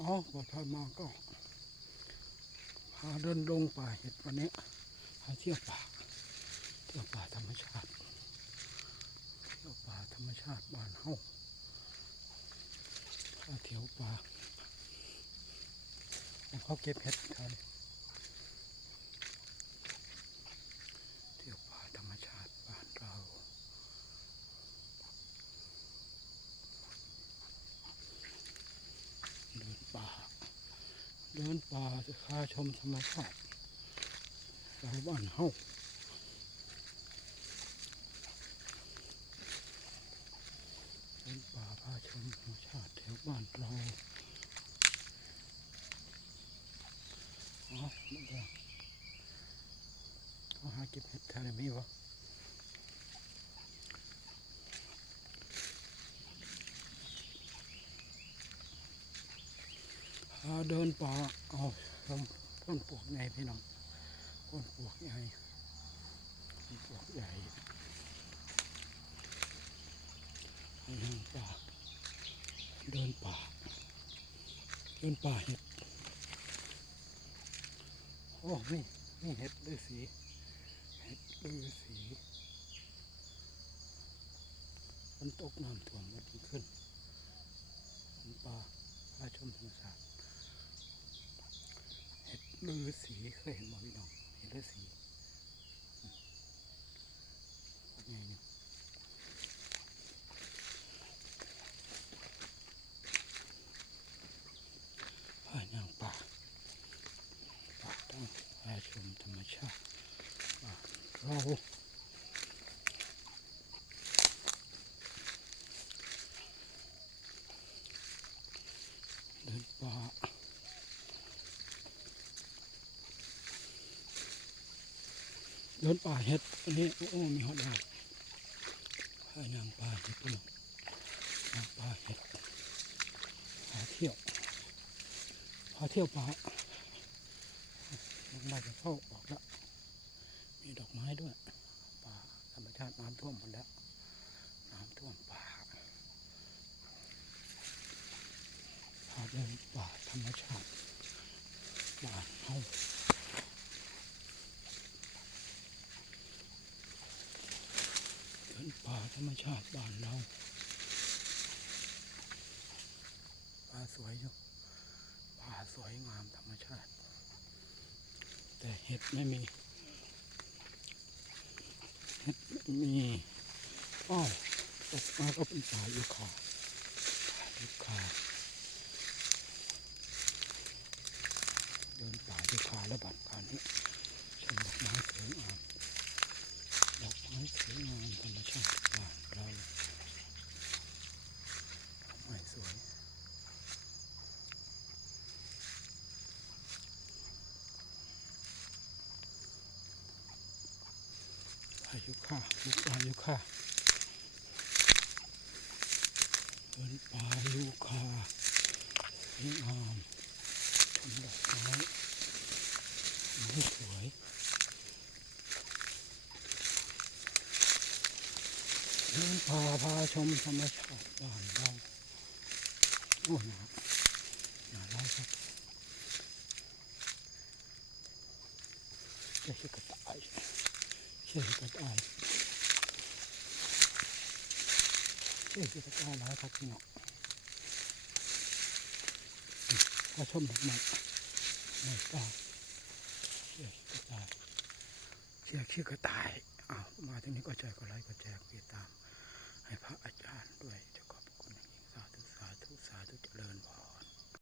อ๋อพอทอดมาก็ พาเดินลงป่าเห็ดวันนี้หาเที่ยวป่าเที่ยวป่าธรรมชาติเที่ยวป่าธรรมชาติบ้านเฮาพาเที่ยวป่าแล้วเขาเก็บเห็ดทันเที่ยวป่าธรรมชาติบ้านเรา เดินป่า เดินป่าจะคาชมธรรมชาติเราบ้านเฮาเดินป่าพาชมธรรมชาติแถวบ้านเราอ๋อมันก็เขาหาเก็บเห็ดแถวนี้มีวะ เดินป่าเอาชมต้นปวกใหญ่พี่น้องต้นปวกใหญ่ต้นปวกใหญ่เดินป่าเดินป่าเดินป่าเห็ดโอ้นี่นี่เห็ดฤาษีเห็ดฤาษีฝนตกน้ำท่วมมันขึ้นเห็นป่าพาชมธรรมชาติเห็ดฤาษี เคยเห็นบ่พี่น้องเห็ดฤาษีอืมพวกใหญ่นี่พาย่างป่าป่าต้องพาชมธรรมชาติป่าเราเดินป่า เดินป่าเห็ดอันนี้โอ้โอมีหอดดาวพายางป่าเห็ดพี่น้องยางป่าเห็ดพาเที่ยวพาเที่ยวป่าดอกไม้จะเข้าออกแล้วมีดอกไม้ด้วยป่าธรรมชาติน้ำท่วมหมดแล้วน้ำท่วมป่าพาเดินป่าธรรมชาติบ้าเฮาเดิน ป่าธรรมชาติบ้านเราป่าสวยอยู่ป่าสวยงามธรรมชาติ แต่เห็ดไม่มีเห็ดไม่มีอ้าวตกมาก็เป็นสายูคอสายูคอเดินป่ายูคาแล้วบัดคราวนี้ชมดอกไม้สวยงามดอกไม้สวยงามธรรมชาติบ้านเราดอกไม้สวย อายุค่าลูกอายุค่าเดินปายูคาสวยงามชมดอกไม้ไม้สวยเดินป่าพาชมธรรมชาติบ้านเราโอ้หนาหนาร้าครับจะให้กระต่าย เชื่อจะตายเชื่อจะตายหลายครับเนาะก็ชมดอกไม้ไม่ตาเชื่อจะตายเชื่อเชื่อก็ตายอ้าวมาที่นี้ก็ใจก็ไลค์ก็แจกติดตาม ให้พระอาจารย์ด้วยจะขอบคุณอย่างยิ่งสาธุสาธุสาธุเจริญพร